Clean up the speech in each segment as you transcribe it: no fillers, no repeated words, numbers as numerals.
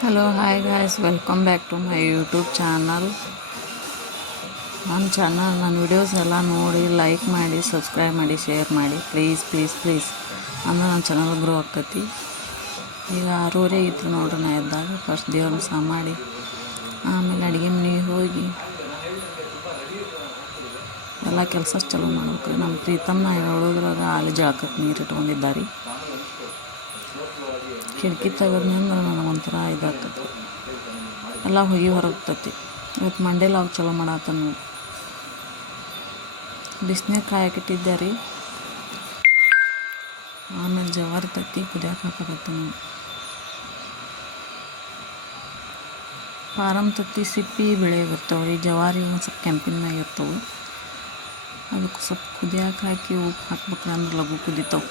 Hello hi guys, welcome back to my YouTube channel. ನನ್ನ videos ಎಲ್ಲ ನೋಡಿ like ಮಾಡಿ, ಸಬ್ಸ್ಕ್ರೈಬ್ ಮಾಡಿ, ಶೇರ್ ಮಾಡಿ ಪ್ಲೀಸ್ ಪ್ಲೀಸ್ ಪ್ಲೀಸ್. ಅಂದ್ರೆ ನನ್ನ ಚಾನಲ್ ಗ್ರೋ ಆಕ್ಕತಿ. ಈಗ 6:30 ಇತ್ತು ನೋಡ್ರಿ. ನಾ ಎದ್ದಾಗ ಫಸ್ಟ್ ದೇವ್ರನ್ನ ಸಹ ಮಾಡಿ ಆಮೇಲೆ ಅಡುಗೆ ಮನೆಗೆ ಹೋಗಿ ಎಲ್ಲ ಕೆಲಸ ಚಾಲೂ ಮಾಡ್ಬೇಕು. ನಮ್ಮ ಪ್ರೀತಮ್ನ ಹೇಳೋದ್ರಾಗ ಅಲ್ಲಿ ಜಳಕಕ್ಕೆ ನೀರು ಇಟ್ಕೊಂಡಿದ್ದಾರೆ. ಕಿಟಕಿ ತೆಗೆದ್ನಂದ್ರೆ ನನಗೊಂಥರ ಇದಾಗ್ತೈತಿ, ಎಲ್ಲ ಹೊಗೆ ಹೊರಗ್ತೈತಿ. ಇವತ್ತು ಮಂಡೇ ಲಾಗ್ ಚಲೋ ಮಾಡತ್ತ ನೋಡಿ. ಬಿಸಿನೀರು ಕಾಯಕ್ಕಿಟ್ಟಿದ್ದೆ ರೀ. ಆಮೇಲೆ ಜವಾರಿ ತತ್ತಿ ಕುದಿಯಕ್ಕೆ ಹಾಕಕತ್ತ ನೋಡಿ. ಫಾರಮ್ ತತ್ತಿ ಸಿಪ್ಪಿ ಬಿಳೆ ಇರ್ತಾವೆ ರೀ, ಜವಾರಿ ಒಂದು ಸ್ವಲ್ಪ ಕೆಂಪಿನ ಮ್ಯಾಗ ಇರ್ತವೆ. ಅದಕ್ಕೆ ಸ್ವಲ್ಪ ಕುದಿಯಕ್ಕೆ ಹಾಕಿ ಉಪ್ಪು ಹಾಕ್ಬೇಕ್ರಿ, ಅಂದ್ರೆ ಲಘು ಕುದಿತಾವೆ.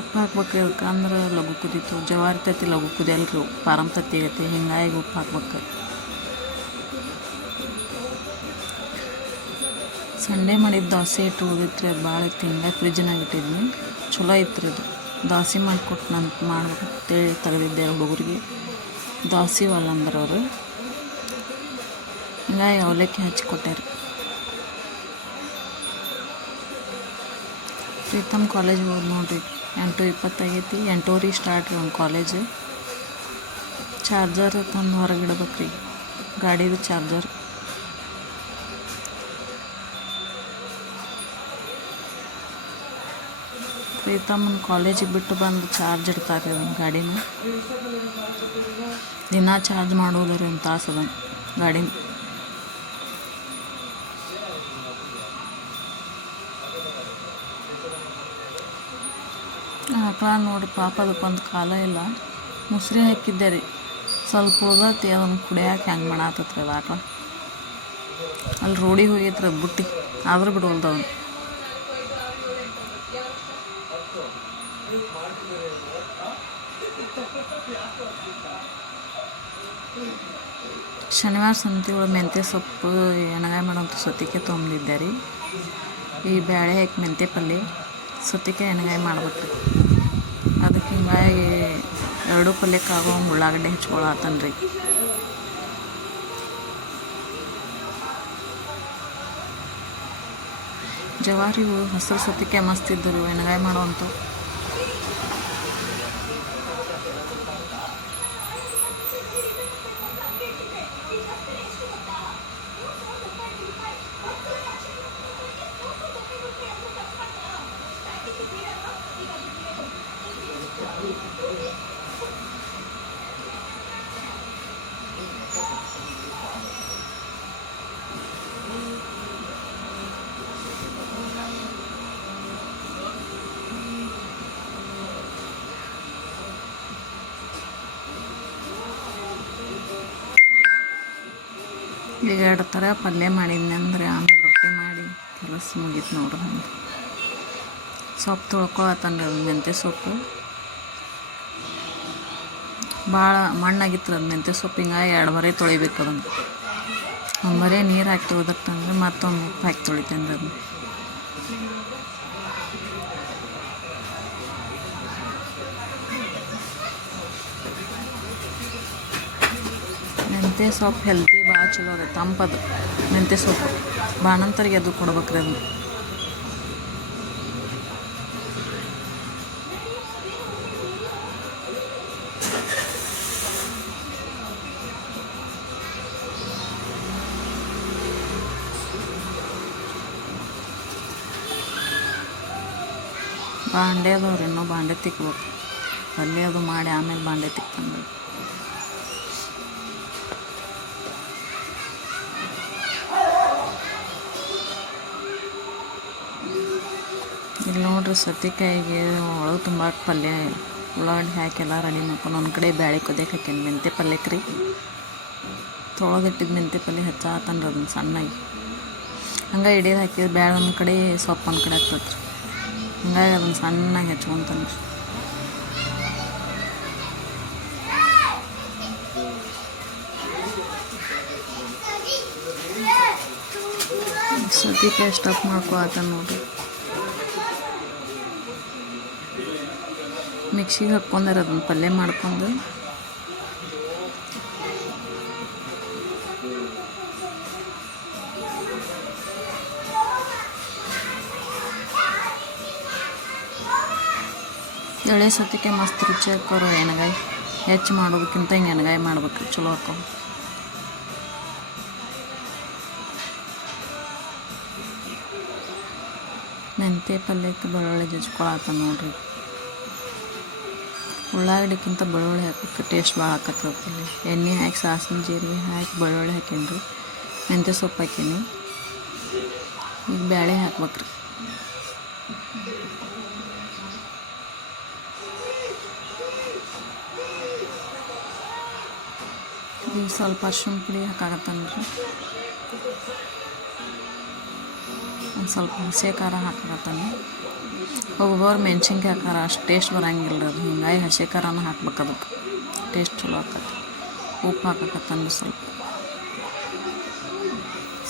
ಉಪ್ಪು ಹಾಕ್ಬೇಕು ಅದಕ್ಕೆ, ಅಂದ್ರೆ ಲಘು ಕುದೀತು. ಜವಾರಿ ತತ್ತಿ ಲಘು ಕುದಿಯಲ್ರಿ, ಫಾರಮ್ ತತ್ತಿ ಐತಿ, ಹಿಂಗಾಗಿ ಉಪ್ಪು ಹಾಕ್ಬೇಕು. ಸಂಡೇ ಮಾಡಿದ ದೋಸೆ ಇಟ್ಟು ಉಳಿದಿತ್ತು, ಅದು ಭಾಳ ಇತ್ತು. ಹಿಂಗಾಗಿ ಫ್ರಿಜ್ನಾಗ ಇಟ್ಟಿದ್ನಿ. ಚಲೋ ಇತ್ತು ಅದು. ದೋಸೆ ಮಾಡಿಕೊಟ್ಟು ನಾನು ಮಾಡ್ಬೇಕು ಅಂತೇಳಿ ತೆಗೆದಿದ್ದೆ ಹುಡುಗರಿಗೆ. ದೋಸೆ ಒಲ್ಲಂದ್ರೆ ಅವರು, ಹಿಂಗಾಗಿ ಅವಲಕ್ಕಿ ಹಚ್ಚಿಕೊಟ್ಟಾರೆ. ಪ್ರೀತಮ್ ಕಾಲೇಜ್ಗೆ ಹೋದ್ ನೋಡ್ರಿ. 8:20 ಆಗೈತಿ. 8:00 ಸ್ಟಾರ್ಟ್ ರೀ ಒಂದು ಕಾಲೇಜ್. ಚಾರ್ಜರ್ ತಂದು ಹೊರಗೆ ಇಡ್ಬೇಕು ರೀ, ಗಾಡಿದು ಚಾರ್ಜರ್. ಪ್ರೀತಮ್ಮನ ಕಾಲೇಜಿಗೆ ಬಿಟ್ಟು ಬಂದು ಚಾರ್ಜ್ ಇಡ್ತಾರೆ ಅದನ್ನು ಗಾಡಿನ. ದಿನ ಚಾರ್ಜ್ ಮಾಡೋದ್ರಿ ಒಂದು ತಾಸು ಅದನ್ನು ಗಾಡಿನ. ಆಕಳ ನೋಡ್ರಿ ಪಾಪ, ಅದಕ್ಕೊಂದು ಕಾಲ ಇಲ್ಲ. ಮುಸ್ರಿ ಹಾಕಿದ್ದೆ ರೀ, ಸ್ವಲ್ಪ ಉಳ್ದೈತಿ. ಅದನ್ನು ಕುಡಿಯೋಕೆ ಹೆಂಗೆ ಮಾಡಾತತ್ರಿ ಅದು ಆಕಳ. ಅಲ್ಲಿ ರೋಡಿಗೆ ಹೋಗೈತ್ರಿ ಅದು ಬುಟ್ಟಿ, ಆದರೂ ಬಿಡೋಲ್ದು ಅವನು. ಶನಿವಾರ ಸಂತೆ ಒಳಗೆ ಮೆಂತ್ಯ ಸೊಪ್ಪು ಎಣ್ಣೆಗಾಯಿ ಮಾಡೋಂಥ ಸೊತ್ತಿಗೆ ತೊಗೊಂಡಿದ್ದೆ ರೀ. ಈ ಬೇಳೆ ಹಾಕಿ ಮೆಂತ್ಯ ಪಲ್ಯ, ಸೊತ್ತಿಗೆ ಎಣ್ಣೆಗಾಯಿ ಮಾಡ್ಬೇಕು. ಅದಕ್ಕೆ ಹಿಂಗಾಗಿ 2 ಪಲ್ಯಕ್ಕಾಗೋ ಉಳ್ಳಾಗಡ್ಡೆ ಹಚ್ಕೊಳತ್ತನ್ ರೀ. ಜವಾರಿ ಹಸಿರು ಸೊತ್ತಿಗೆ ಮಸ್ತ್ ಇದ್ದರು, ಎಣ್ಣೆಗಾಯಿ ಮಾಡೋವಂಥ. ಈಗ 2 ಥರ ಪಲ್ಯ ಮಾಡಿದ್ನಿ ಅಂದ್ರೆ ಆಮೇಲೆ ರೊಟ್ಟಿ ಮಾಡಿ ಕೆಲಸ ಮುಗೀತು ನೋಡ್ರಿ. ನಂದು ಸೊಪ್ಪು ತೊಳ್ಕೊಳತ್ತನ್ರಿ, ಅದು ಮೆಂತ್ಯ ಸೊಪ್ಪು ಭಾಳ ಮಣ್ಣಾಗಿತ್ತು ಅದು ಮೆಂತ್ಯ ಸೊಪ್ಪು. ಹಿಂಗಾಗಿ 2 ಬರೆ ತೊಳಿಬೇಕು ಅದನ್ನು. ಒಂದು ಬರೆ ನೀರು ಹಾಕಿ ತೊಳೆದತ್ತಂದ್ರೆ ಮತ್ತೊಂದು ಉಪ್ಪು ಹಾಕಿ ತೊಳಿತೇನೆ ರೀ ಅದನ್ನು. ಮೆಂತ್ಯ ಸೊಪ್ಪು ಹೆಲ್ತಿ ಭಾಳ ಚಲೋ ರೀ, ತಂಪದು ಮೆಂತ್ಯ ಸೊಪ್ಪು. ಬಾಣಂತರಿಗೆ ಅದು ಕೊಡ್ಬೇಕ್ರಿ ಅದನ್ನು. ಬಾಂಡೆ ಅದಾವ್ರಿ, ಇನ್ನೂ ಬಾಂಡೆ ತಿಕ್ಬೇಕು. ಪಲ್ಯ ಅದು ಮಾಡಿ ಆಮೇಲೆ ಬಾಂಡೆ ತಿಕ್ತಂದ್ರೆ. ಇಲ್ಲಿ ನೋಡ್ರಿ, ಸೌತೆಕಾಯಿಗೆ ಒಳಗೆ ತುಂಬ ಪಲ್ಯ ಉಳ್ಳಾಗಡ್ಡೆ ಹಾಕಿ ಎಲ್ಲ ರೆಡಿ ಮಾಡ್ಕೊಂಡು ಒಂದು ಕಡೆ ಬ್ಯಾಳೆ ಕುದಿಯಕ್ಕೆ ಹಾಕೀನಿ. ಮೆಂತ್ಯ ಪಲ್ಯಕ್ಕೆ ರೀ, ತೊಳೆದಿಟ್ಟಿದ್ದು ಮೆಂತ್ಯ ಪಲ್ಯ ಹೆಚ್ಚಾತನ್ರಿ ಅದನ್ನು ಸಣ್ಣಗೆ. ಹಂಗೆ ಹಿಡಿಯೋದು ಹಾಕಿದ್ರೆ ಬ್ಯಾಳೆ ಒಂದು ಕಡೆ, ಸೊಪ್ಪು ಒಂದು ಕಡೆ ಆಗ್ತದೆ ರೀ. ಹಿಂಗಾಗಿ ಅದನ್ನು ಸಣ್ಣಗೆ ಹೆಚ್ಕೊತಾನೆ ರೀ. ಸೌತೆಕಾಯಿ ಸ್ಟಫ್ ಮಾಡ್ಕೊಳತ್ತ ನೋಡ್ರಿ. ಮಿಕ್ಸಿಗೆ ಹಾಕ್ಕೊಂಡಾರ ಅದನ್ನು ಪಲ್ಯ ಮಾಡ್ಕೊಂಡು ಎಳೆ ಸೌತೆಕಾಯಿ ಮಸ್ತ್ ರುಚಿ ಹಾಕೋರು. ಎಣ್ಗಾಯಿ ಹೆಚ್ಚು ಮಾಡೋದಕ್ಕಿಂತ ಹಿಂಗೆ ಎಣ್ಗಾಯಿ ಮಾಡ್ಬೇಕು, ಚಲೋ ಹಾಕೋ. ಮೆಂತ್ಯ ಪಲ್ಯಕ್ಕೆ ಬೆಳ್ಳುಳ್ಳಿ ಜಜ್ಕೊಳತ್ತ ನೋಡ್ರಿ. ಉಳ್ಳಾಗಡ್ಡಿಕ್ಕಿಂತ ಬೆಳ್ಳುಳ್ಳಿ ಹಾಕಕ್ಕೆ ಟೇಸ್ಟ್ ಭಾಳ ಹಾಕತ್ತದ ಪಲ್ಯ. ಎಣ್ಣೆ ಹಾಕಿ ಸಾಸಿವೆ ಜೀರಿಗೆ ಹಾಕಿ ಬೆಳ್ಳುಳ್ಳಿ ಹಾಕೀನಿ ರೀ, ಮೆಂತ್ಯ ಸೊಪ್ಪು ಹಾಕೀನಿ. ಈಗ ಬೇಳೆ ಹಾಕ್ಬೇಕ್ರಿ. ಈಗ ಸ್ವಲ್ಪ ಅರ್ಶಿಣ ಪುಡಿ ಹಾಕಾಕತ್ತಾನ್ರಿ. ಒಂದು ಸ್ವಲ್ಪ ಹಸಿ ಖಾರ ಹಾಕಾಕತ್ತಾನೆ. ಒಬ್ಬೊಬ್ಬರು ಮೆಣ್ಸಿನ್ಕಾಯಿ ಹಾಕಾರ, ಅಷ್ಟು ಟೇಸ್ಟ್ ಬರೋಂಗಿಲ್ಲ ಅದು. ಹಿಂಗಾಗಿ ಹಸಿ ಖಾರನ ಹಾಕ್ಬೇಕು, ಅದಕ್ಕೆ ಟೇಸ್ಟ್ ಚಲೋ ಆಕತ್ತೆ. ಉಪ್ಪು ಹಾಕಾಕತ್ತಾನೆ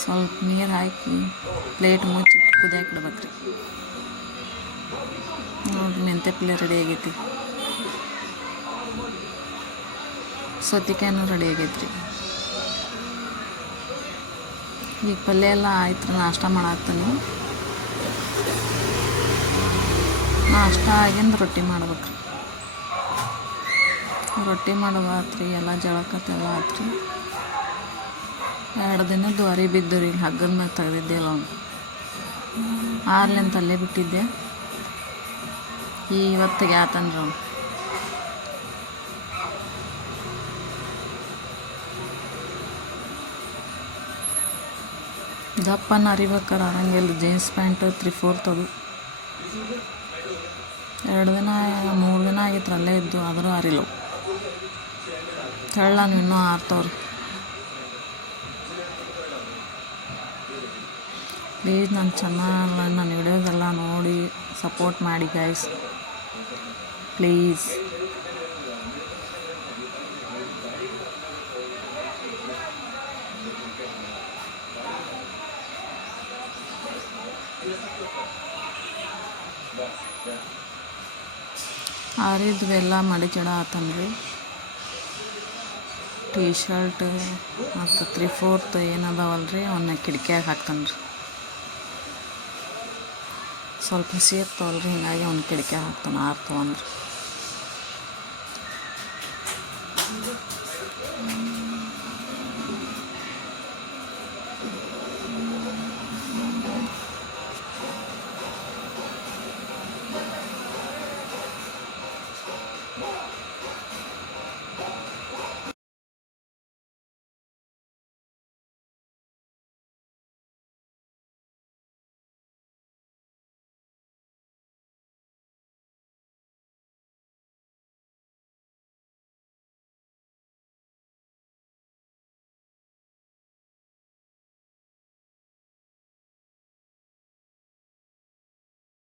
ಸ್ವಲ್ಪ ನೀರು ಹಾಕಿ ಪ್ಲೇಟ್ ಮುಚ್ಚಿ ಕುದಿಯಾಕೆ ಇಡ್ಬೇಕ್ರಿ. ನೋಡಿರಿ, ಮೆಂತ್ಯ ಪಲ್ಯ ರೆಡಿ ಆಗೈತಿ. ಸೌತೆಕಾಯಿನೂ ರೆಡಿ ಆಗೈತ್ರಿ. ಈಗ ಪಲ್ಯ ಎಲ್ಲ ಆಯ್ತು ರೀ. ನಾಷ್ಟ ಮಾಡತ್ತೀನಿ. ನಾಷ್ಟ ಆಗಿಂದ ರೊಟ್ಟಿ ಮಾಡ್ಬೇಕ್ರಿ. ರೊಟ್ಟಿ ಮಾಡೋದು ಆತ್ರಿ, ಎಲ್ಲ ಜಳಕತ್ತೆಲ್ಲ ಆತ್ರಿ. 2 ದಿನದ್ದು ಅರಿ ಬಿದ್ದು ರೀ, ಹಗ್ಗದ ಮ್ಯಾಗ ತೆಗ್ದಿದ್ದೆ ಅಲ್ಲ ಅವ್ನು. 6 ಅಲ್ಲೇ ಬಿಟ್ಟಿದ್ದೆ. ಇವತ್ತಿಗೆ ಆತನ್ರಿ ಅವ್ನು. ದಪ್ಪನ ಅರಿಬೇಕಾರೆ ಅರಂಗಿಲ್ಲ. ಜೀನ್ಸ್ ಪ್ಯಾಂಟ್ 3/4 ಅದು 2 ದಿನ 3 ದಿನ ಆಗಿತ್ತು ಅಲ್ಲೇ ಇದ್ದು, ಆದರೂ ಅರಿಲ್ಲವು. ತೆಳ್ಳನು ಇನ್ನೂ ಆರ್ತವ್ರಿ. ಪ್ಲೀಸ್ ನನ್ನ ವಿಡಿಯೋಸೆಲ್ಲ ನೋಡಿ ಸಪೋರ್ಟ್ ಮಾಡಿ ಗೈಸ್, ಪ್ಲೀಸ್. ಆರಿದ್ವೆಲ್ಲ ಮಡಿಕೆಡ ಆತನ್ರಿ. ಟೀ ಶರ್ಟ್ ಮತ್ತು 3/4 ಏನದಾವಲ್ರಿ ಅವನ್ನ ಕಿಟಕಿಯಾಗ ಹಾಕ್ತಾನ್ರಿ. ಸ್ವಲ್ಪ ಹಸಿ ಇರ್ತಾವಲ್ರಿ, ಹಿಂಗಾಗಿ ಅವ್ನ ಕಿಟಕಿಯಾಗ ಹಾಕ್ತಾನೆ ಆರ್ತವಂದ್ರೆ.